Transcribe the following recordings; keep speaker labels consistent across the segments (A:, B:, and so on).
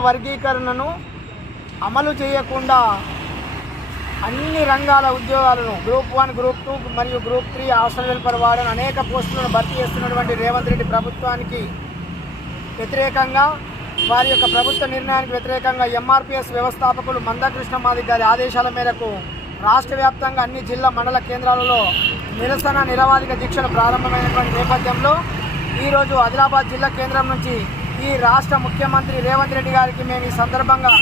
A: వర్గీకరణను అమలు చేయకుండా అన్ని రంగాల ఉద్యోగాలను గ్రూప్ వన్ గ్రూప్ టూ మరియు group three hostel welfare warden అనేక పోస్టులను భర్తీ చేస్తున్నటువంటి రేవంత్ రెడ్డి ప్రభుత్వానికి వ్యతిరేకంగా వారి యొక్క ప్రభుత్వ నిర్ణయానికి వ్యతిరేకంగా ఎంఆర్పిఎస్ వ్యవస్థాపకులు మందకృష్ణ మాది గారి ఆదేశాల మేరకు రాష్ట్ర వ్యాప్తంగా అన్ని జిల్లా మండల కేంద్రాలలో నిరసన నిరవాదిక దీక్షలు ప్రారంభమైనటువంటి నేపథ్యంలో ఈరోజు ఆదిలాబాద్ జిల్లా కేంద్రం నుంచి ఈ రాష్ట్ర ముఖ్యమంత్రి రేవంత్ రెడ్డి గారికి మేము ఈ సందర్భంగా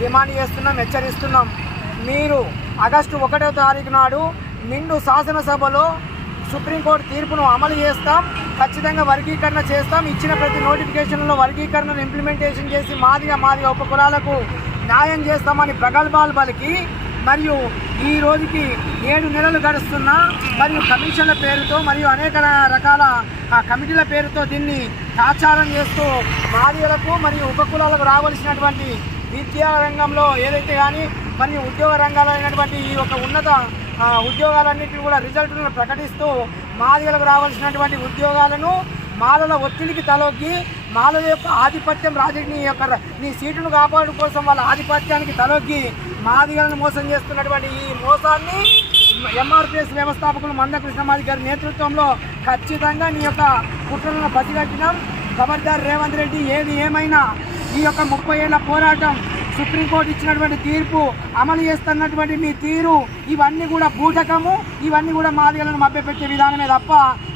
A: డిమాండ్ చేస్తున్నాం హెచ్చరిస్తున్నాం. మీరు ఆగస్టు ఒకటో తారీఖు నాడు నిండు శాసనసభలో సుప్రీంకోర్టు తీర్పును అమలు చేస్తాం ఖచ్చితంగా వర్గీకరణ చేస్తాం ఇచ్చిన ప్రతి నోటిఫికేషన్లో వర్గీకరణను ఇంప్లిమెంటేషన్ చేసి మాదిగా మాదిగా ఉపకులాలకు న్యాయం చేస్తామని ప్రగల్భాలు పలికి మరియు ఈ రోజుకి ఏడు నెలలు గడుస్తున్నా మరియు కమిషన్ల పేరుతో మరియు అనేక రకాల కమిటీల పేరుతో దీన్ని ఆచారం చేస్తూ మాదిలకు మరియు ఉపకులాలకు రావలసినటువంటి విద్యా రంగంలో ఏదైతే కానీ మరియు ఉద్యోగ రంగాలైనటువంటి ఈ యొక్క ఉన్నత ఉద్యోగాలన్నింటినీ కూడా రిజల్ట్లను ప్రకటిస్తూ మాదిగలకు రావాల్సినటువంటి ఉద్యోగాలను మాలల ఒత్తిడికి తలొగ్గి మాలల యొక్క ఆధిపత్యం రాజకీయ యొక్క నీ సీటును కాపాడు కోసం వాళ్ళ ఆధిపత్యానికి తలొగ్గి మాదిగలను మోసం చేస్తున్నటువంటి ఈ మోసాన్ని ఎంఆర్పిఎస్ వ్యవస్థాపకులు మందకృష్ణమాది గారి నేతృత్వంలో ఖచ్చితంగా నీ యొక్క కుట్రలను పసిగట్టినాం ఖబర్దార్ రేవంత్ రెడ్డి ఏది ఏమైనా ఈ యొక్క ముప్పై ఏళ్ళ పోరాటం సుప్రీంకోర్టు ఇచ్చినటువంటి తీర్పు అమలు చేస్తున్నటువంటి మీ తీరు ఇవన్నీ కూడా బూటకము ఇవన్నీ కూడా మాదిగలను మభ్యపెట్టే విధానమే తప్ప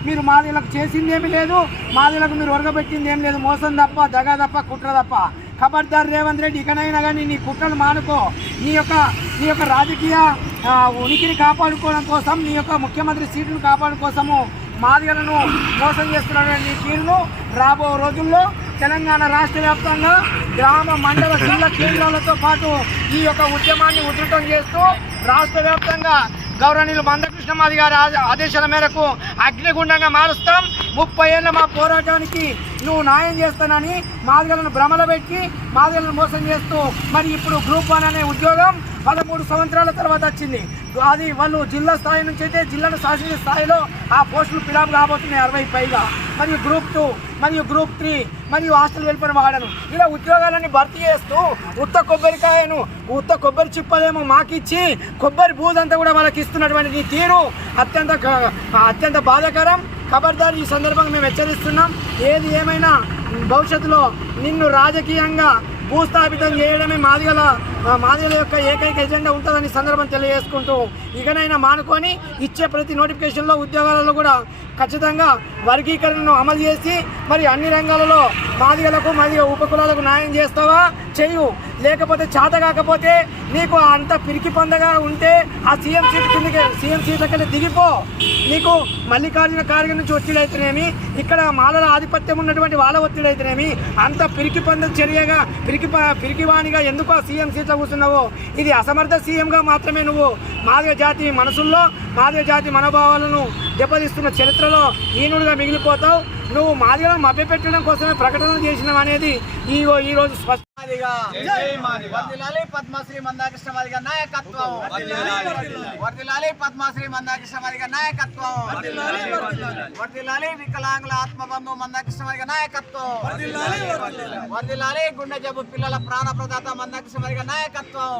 A: మీరు మాదిగలకు చేసిందేమీ లేదు. మాదిగలకు మీరు ఒరగబెట్టింది ఏం లేదు. మోసం తప్ప దగ తప్ప కుట్ర తప్ప. ఖబర్దార్ రేవంత్ రెడ్డి ఇకనైనా కానీ నీ కుట్రలు మానుకో. నీ యొక్క నీ యొక్క రాజకీయ ఉనికిని కాపాడుకోవడం కోసం నీ యొక్క ముఖ్యమంత్రి సీటును కాపాడుకోవడం కోసము మాదిగలను మోసం చేస్తున్నటువంటి నీ తీరును. రాబో రోజుల్లో తెలంగాణ రాష్ట్ర వ్యాప్తంగా గ్రామ మండల జిల్లా కేంద్రాలతో పాటు ఈ యొక్క ఉద్యమాన్ని ఉధృతం చేస్తూ రాష్ట్ర వ్యాప్తంగా గౌరవనీయులు మందకృష్ణమాది గారి ఆదేశాల మేరకు అగ్నిగుండంగా మారుస్తాం. ముప్పై ఏళ్ళ మా పోరాటానికి నువ్వు న్యాయం చేస్తానని మాదిగలను భ్రమలో పెట్టి మాదిగలను మోసం చేస్తూ మరి ఇప్పుడు గ్రూప్ వన్ అనే ఉద్యోగం పదమూడు సంవత్సరాల తర్వాత వచ్చింది. అది వాళ్ళు జిల్లా స్థాయి నుంచి అయితే జిల్లాను శాసన స్థాయిలో ఆ పోస్టులు ఫిలప్ కాబోతున్నాయి అరవై పైగా. మరియు గ్రూప్ టూ మరియు గ్రూప్ త్రీ మరియు హాస్టల్ వెల్ఫేర్ వాడను ఇలా ఉద్యోగాలన్నీ భర్తీ చేస్తూ ఉత్త కొబ్బరికాయను ఉత్త కొబ్బరి చిప్పలేమో మాకిచ్చి కొబ్బరి బూజంతా కూడా వాళ్ళకి ఇస్తున్నటువంటి తీరు అత్యంత అత్యంత బాధాకరం. ఖబర్దార్ ఈ సందర్భంగా మేము హెచ్చరిస్తున్నాం. ఏది ఏమైనా భవిష్యత్తులో నిన్ను రాజకీయంగా భూస్థాపితం చేయడమే మాదిగల మాదిగల యొక్క ఏకైక ఎజెండా ఉంటుందని సందర్భం తెలియజేసుకుంటూ ఇకనైనా మానుకొని ఇచ్చే ప్రతి నోటిఫికేషన్లో ఉద్యోగాలలో కూడా ఖచ్చితంగా వర్గీకరణను అమలు చేసి మరి అన్ని రంగాలలో మాదిగలకు మరియు ఉపకులాలకు న్యాయం చేస్తావా? చేయు. లేకపోతే చేత కాకపోతే నీకు అంత పిరికి పొందగా ఉంటే ఆ సీఎం సీట్ కిందకి సీఎం సీట్లకెళ్ళి దిగిపో. నీకు మల్లికార్జున ఖార్గే నుంచి ఒత్తిడి ఇక్కడ మాలల ఆధిపత్యం ఉన్నటువంటి వాళ్ళ ఒత్తిడి అంత పిరికి పొంద చర్యగా పిరికి ప- పిరికివాణిగా ఎందుకు ఆ సీఎం సీట్లో కూర్చున్నావో? ఇది అసమర్థ సీఎంగా మాత్రమే నువ్వు మాదిగ జాతి మనసుల్లో మాదిగ జాతి మనోభావాలను దెబ్బతీస్తున్న చరిత్రలో ఈనుడుగా మిగిలిపోతావు. నువ్వు మాదిగలను మభ్యపెట్టడం కోసమే ప్రకటనలు చేసినావు అనేది ఈ రోజు స్పష్టంగా
B: వర్దిలాలి పద్మశ్రీ మందాకృష్ణ మాదిగ నాయకత్వం వర్దిలాలి పద్మశ్రీ మందాకృష్ణ మాదిగ నాయకత్వం వర్దిలాలి వికలాంగుల ఆత్మబంధు మందాకృష్ణ మాదిగ నాయకత్వం వర్దిలాలి గుండె జబ్బు పిల్లల ప్రాణ ప్రదాత మందాకృష్ణ మాదిగ నాయకత్వం